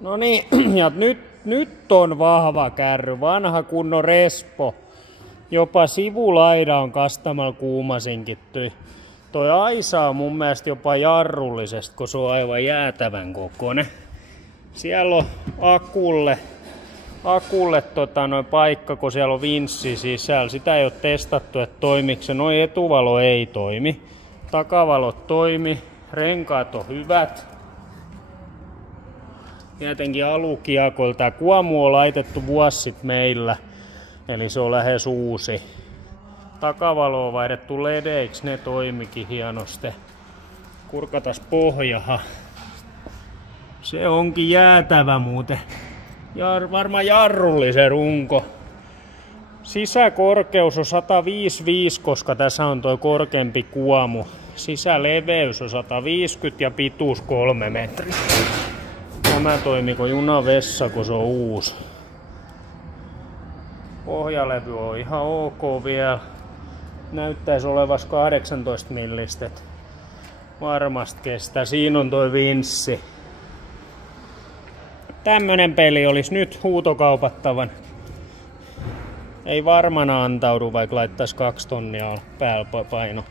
No niin, ja nyt on vahva kärry, vanha kunnon respo. Jopa sivulaida on kastamalla kuumasinkin. Toi aisa on mun mielestä jopa jarrullisesti, kun se on aivan jäätävän kokoinen. Siellä on akulle paikka, kun siellä on vinssi sisällä. Sitä ei ole testattu, että toimiko se. Noi etuvalo ei toimi. Takavalot toimi. Renkaat on hyvät. Tietenkin alukiekoilla. Tää kuomu on laitettu vuosi sitten meillä. Eli se on lähes uusi. Takavalo on vaihdettu ledeiksi. Ne toimikin hienosti. Kurkatas pohjaha. Se onkin jäätävä muuten. Varmaan jarrullisen runko. Sisäkorkeus on 155, koska tässä on toi korkeampi kuomu. Sisäleveys on 150 ja pituus 3 metriä. Tämä toimiko junavessa, kun se on uusi. Pohjalevy on ihan ok vielä. Näyttäisi olevas 18 millistet. Varmasti kestää. Siinä on toi vinssi. Tämmönen peli olisi nyt huutokaupattavan. Ei varmana antaudu, vaikka laittaisi 2 tonnia päällä paino.